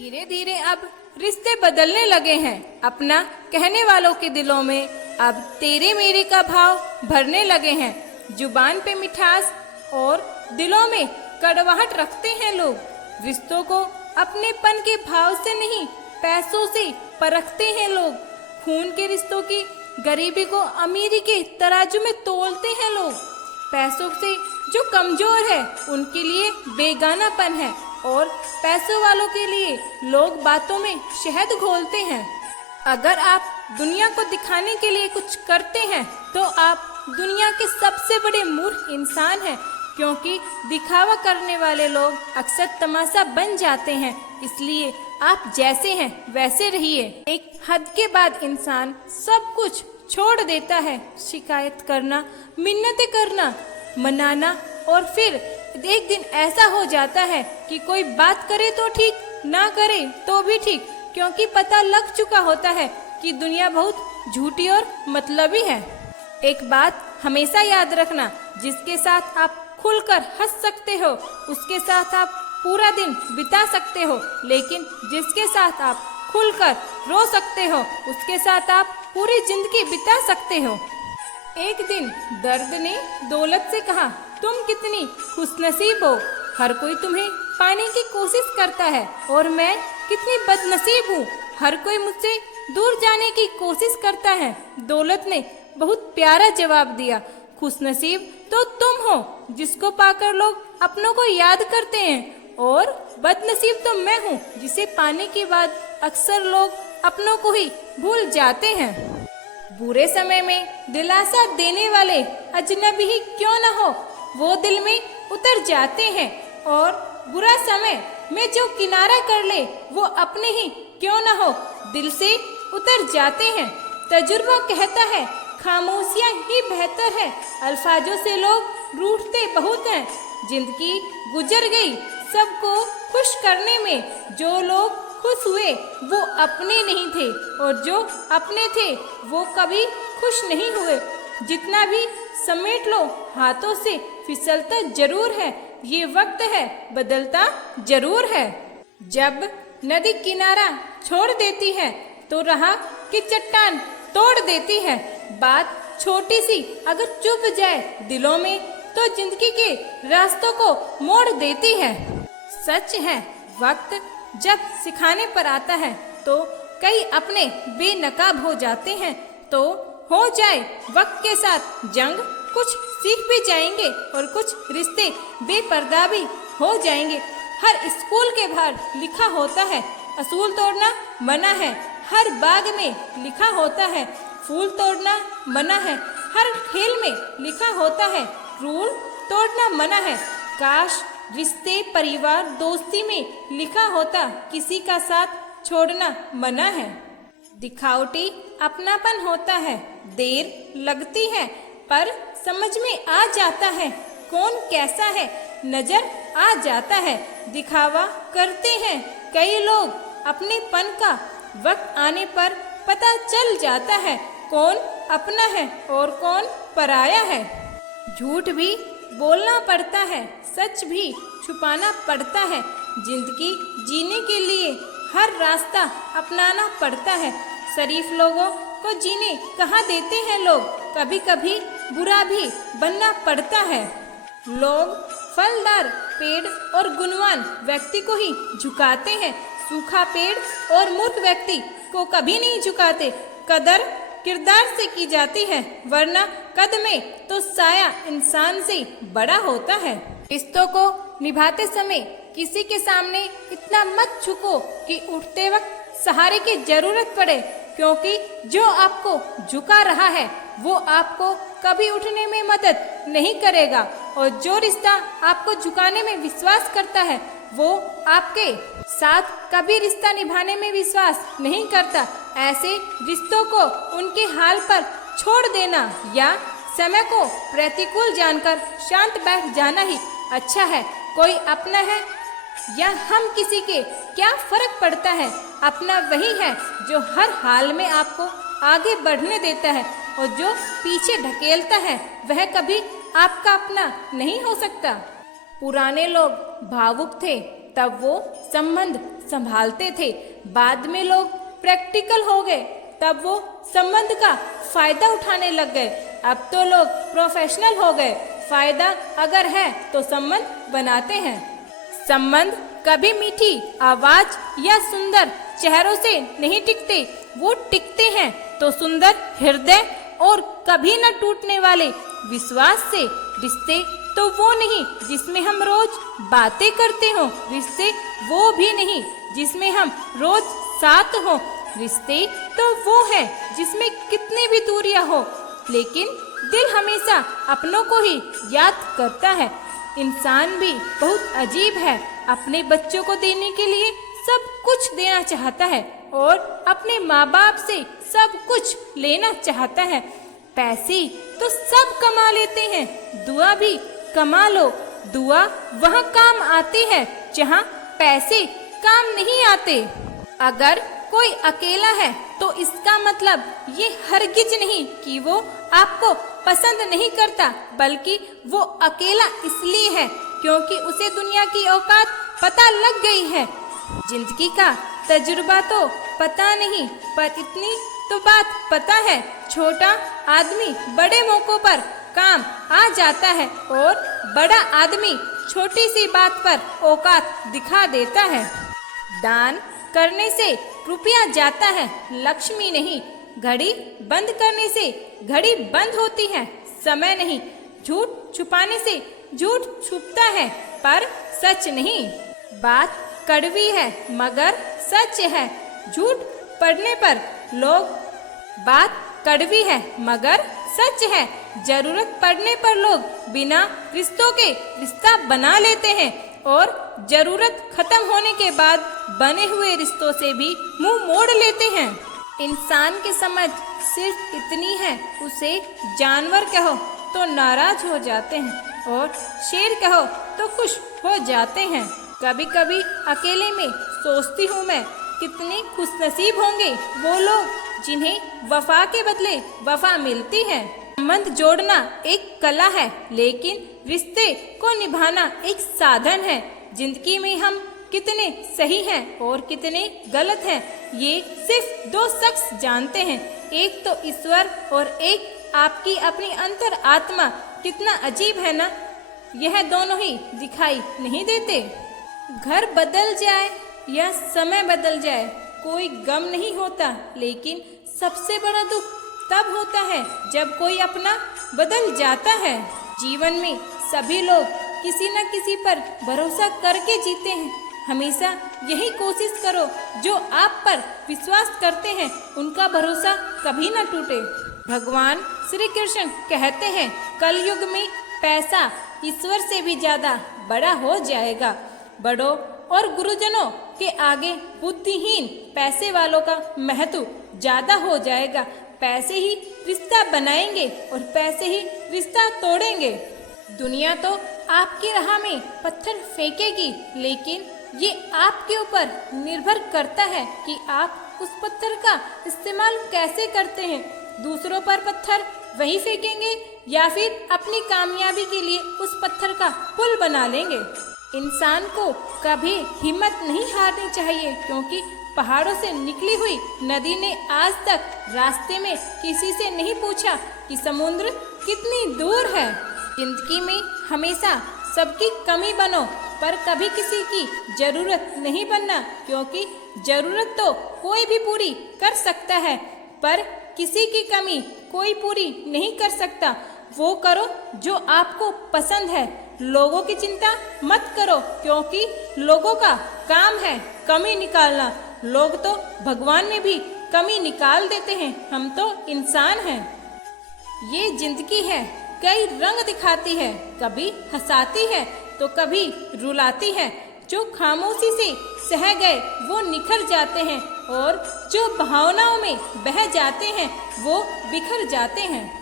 धीरे धीरे अब रिश्ते बदलने लगे हैं। अपना कहने वालों के दिलों में अब तेरे मेरे का भाव भरने लगे हैं। जुबान पे मिठास और दिलों में कड़वाहट रखते हैं लोग। रिश्तों को अपनेपन के भाव से नहीं, पैसों से परखते हैं लोग। खून के रिश्तों की गरीबी को अमीरी के तराजू में तोलते हैं लोग। पैसों से जो कमजोर है उनके लिए बेगानापन है, और पैसों वालों के लिए लोग बातों में शहद घोलते हैं। अगर आप दुनिया को दिखाने के लिए कुछ करते हैं तो आप दुनिया के सबसे बड़े मूर्ख इंसान हैं, क्योंकि दिखावा करने वाले लोग अक्सर तमाशा बन जाते हैं। इसलिए आप जैसे हैं वैसे रहिए। एक हद के बाद इंसान सब कुछ छोड़ देता है। शिकायत करना, मिन्नतें करना, मनाना, और फिर एक दिन ऐसा हो जाता है कि कोई बात करे तो ठीक, ना करे तो भी ठीक, क्योंकि पता लग चुका होता है कि दुनिया बहुत झूठी और मतलबी है। एक बात हमेशा याद रखना, जिसके साथ आप खुलकर हंस सकते हो उसके साथ आप पूरा दिन बिता सकते हो, लेकिन जिसके साथ आप खुलकर रो सकते हो उसके साथ आप पूरी जिंदगी बिता सकते हो। एक दिन दर्द ने दौलत से कहा, तुम कितनी खुशनसीब हो, हर कोई तुम्हें पाने की कोशिश करता है, और मैं कितनी बदनसीब हूँ, हर कोई मुझसे दूर जाने की कोशिश करता है। दौलत ने बहुत प्यारा जवाब दिया, खुशनसीब तो तुम हो जिसको पाकर लोग अपनों को याद करते हैं, और बदनसीब तो मैं हूँ जिसे पाने के बाद अक्सर लोग अपनों को ही भूल जाते हैं। बुरे समय में दिलासा देने वाले अजनबी ही क्यों न हो, वो दिल में उतर जाते हैं, और बुरा समय में जो किनारा कर ले वो अपने ही क्यों न हो, दिल से उतर जाते हैं। तजुर्बा कहता है खामोशियाँ ही बेहतर है, अल्फाजों से लोग रूठते बहुत हैं। जिंदगी गुजर गई सबको खुश करने में, जो लोग खुश हुए वो अपने नहीं थे, और जो अपने थे वो कभी खुश नहीं हुए। जितना भी समेट लो हाथों से फिसलता जरूर है, ये वक्त है बदलता जरूर है। जब नदी किनारा छोड़ देती है तो राह की चट्टान तोड़ देती है। बात छोटी सी अगर चुभ जाए दिलों में तो जिंदगी के रास्तों को मोड़ देती है। सच है वक्त जब सिखाने पर आता है तो कई अपने बेनकाब हो जाते हैं, तो हो जाए वक्त के साथ जंग, कुछ सीख भी जाएंगे और कुछ रिश्ते बेपर्दा भी हो जाएंगे। हर स्कूल के बाहर लिखा होता है असूल तोड़ना मना है, हर बाग में लिखा होता है फूल तोड़ना मना है, हर खेल में लिखा होता है रूल तोड़ना मना है। काश रिश्ते परिवार दोस्ती में लिखा होता किसी का साथ छोड़ना मना है। दिखावटी अपनापन होता है, देर लगती है पर समझ में आ जाता है कौन कैसा है, नजर आ जाता है। दिखावा करते हैं कई लोग अपनेपन का, वक्त आने पर पता चल जाता है कौन अपना है और कौन पराया है। झूठ भी बोलना पड़ता है, सच भी छुपाना पड़ता है। जिंदगी जीने के लिए हर रास्ता अपनाना पड़ता है। शरीफ लोगों को जीने कहाँ देते हैं लोग, कभी कभी बुरा भी बनना पड़ता है। लोग फलदार पेड़ और गुणवान व्यक्ति को ही झुकाते हैं, सूखा पेड़ और मूर्ख व्यक्ति को कभी नहीं झुकाते। कदर किरदार से की जाती है, वरना कद में तो साया इंसान से बड़ा होता है। रिश्तों को निभाते समय किसी के सामने इतना मत झुको कि उठते वक्त सहारे की जरूरत पड़े, क्योंकि जो आपको झुका रहा है वो आपको कभी उठने में मदद नहीं करेगा, और जो रिश्ता आपको झुकाने में विश्वास करता है वो आपके साथ कभी रिश्ता निभाने में विश्वास नहीं करता। ऐसे रिश्तों को उनके हाल पर छोड़ देना या समय को प्रतिकूल जानकर शांत बैठ जाना ही अच्छा है। कोई अपना है या हम किसी के, क्या फर्क पड़ता है। अपना वही है जो हर हाल में आपको आगे बढ़ने देता है, और जो पीछे ढकेलता है वह कभी आपका अपना नहीं हो सकता। पुराने लोग भावुक थे, तब वो संबंध संभालते थे। बाद में लोग प्रैक्टिकल हो गए, तब वो संबंध का फायदा उठाने लग गए। अब तो लोग प्रोफेशनल हो गए, फायदा अगर है तो संबंध बनाते हैं। संबंध कभी मीठी आवाज या सुंदर चेहरों से नहीं टिकते, वो टिकते हैं तो सुंदर हृदय और कभी न टूटने वाले विश्वास से। रिश्ते तो वो नहीं जिसमें हम रोज बातें करते हो, रिश्ते वो भी नहीं जिसमें हम रोज साथ हो। रिश्ते तो वो है जिसमें कितनी भी दूरियां हो, लेकिन दिल हमेशा अपनों को ही याद करता है। इंसान भी बहुत अजीब है, अपने बच्चों को देने के लिए सब कुछ देना चाहता है और अपने माँ बाप से सब कुछ लेना चाहता है। पैसे तो सब कमा लेते हैं, दुआ भी कमा लो। दुआ वहाँ काम आती है जहाँ पैसे काम नहीं आते। अगर कोई अकेला है तो इसका मतलब ये हरगिज नहीं कि वो आपको पसंद नहीं करता, बल्कि वो अकेला इसलिए है क्योंकि उसे दुनिया की औकात पता लग गई है। जिंदगी का तजुर्बा तो पता नहीं, पर इतनी तो बात पता है, छोटा आदमी बड़े मौकों पर काम आ जाता है और बड़ा आदमी छोटी सी बात पर औकात दिखा देता है। दान करने से रुपया जाता है, लक्ष्मी नहीं। घड़ी बंद करने से घड़ी बंद होती है, समय नहीं। झूठ छुपाने से झूठ छुपता है, पर सच नहीं। बात कड़वी है मगर सच है, झूठ पढ़ने पर लोग। बात कड़वी है मगर सच है, जरूरत पड़ने पर लोग बिना रिश्तों के रिश्ता बना लेते हैं और जरूरत खत्म होने के बाद बने हुए रिश्तों से भी मुंह मोड़ लेते हैं। इंसान की समझ सिर्फ इतनी है, उसे जानवर कहो तो नाराज हो जाते हैं और शेर कहो तो खुश हो जाते हैं। कभी कभी अकेले में सोचती हूँ मैं, कितने खुशनसीब होंगे वो लोग जिन्हें वफा के बदले वफा मिलती है। संबंध जोड़ना एक कला है, लेकिन रिश्ते को निभाना एक साधन है। जिंदगी में हम कितने सही हैं और कितने गलत हैं, ये सिर्फ दो शख्स जानते हैं, एक तो ईश्वर और एक आपकी अपनी अंतर आत्मा। कितना अजीब है ना, यह दोनों ही दिखाई नहीं देते। घर बदल जाए या समय बदल जाए कोई गम नहीं होता, लेकिन सबसे बड़ा दुख तब होता है जब कोई अपना बदल जाता है। जीवन में सभी लोग किसी न किसी पर भरोसा करके जीते हैं। हमेशा यही कोशिश करो, जो आप पर विश्वास करते हैं उनका भरोसा कभी न टूटे। भगवान श्री कृष्ण कहते हैं, कलयुग में पैसा ईश्वर से भी ज्यादा बड़ा हो जाएगा। बड़ों और गुरुजनों के आगे बुद्धिहीन पैसे वालों का महत्व ज्यादा हो जाएगा। पैसे ही रिश्ता बनाएंगे और पैसे ही रिश्ता तोड़ेंगे। दुनिया तो आपकी राह में पत्थर फेंकेगी, लेकिन ये आपके ऊपर निर्भर करता है कि आप उस पत्थर का इस्तेमाल कैसे करते हैं। दूसरों पर पत्थर वही फेंकेंगे या फिर अपनी कामयाबी के लिए उस पत्थर का पुल बना लेंगे। इंसान को कभी हिम्मत नहीं हारनी चाहिए, क्योंकि पहाड़ों से निकली हुई नदी ने आज तक रास्ते में किसी से नहीं पूछा कि समुद्र कितनी दूर है। जिंदगी में हमेशा सबकी कमी बनो, पर कभी किसी की जरूरत नहीं बनना, क्योंकि जरूरत तो कोई भी पूरी कर सकता है, पर किसी की कमी कोई पूरी नहीं कर सकता। वो करो जो आपको पसंद है। लोगों की चिंता मत करो, क्योंकि लोगों का काम है कमी निकालना। लोग तो भगवान में भी कमी निकाल देते हैं, हम तो इंसान हैं। ये जिंदगी है, कई रंग दिखाती है, कभी हंसाती है तो कभी रुलाती है। जो खामोशी से सह गए वो निखर जाते हैं, और जो भावनाओं में बह जाते हैं वो बिखर जाते हैं।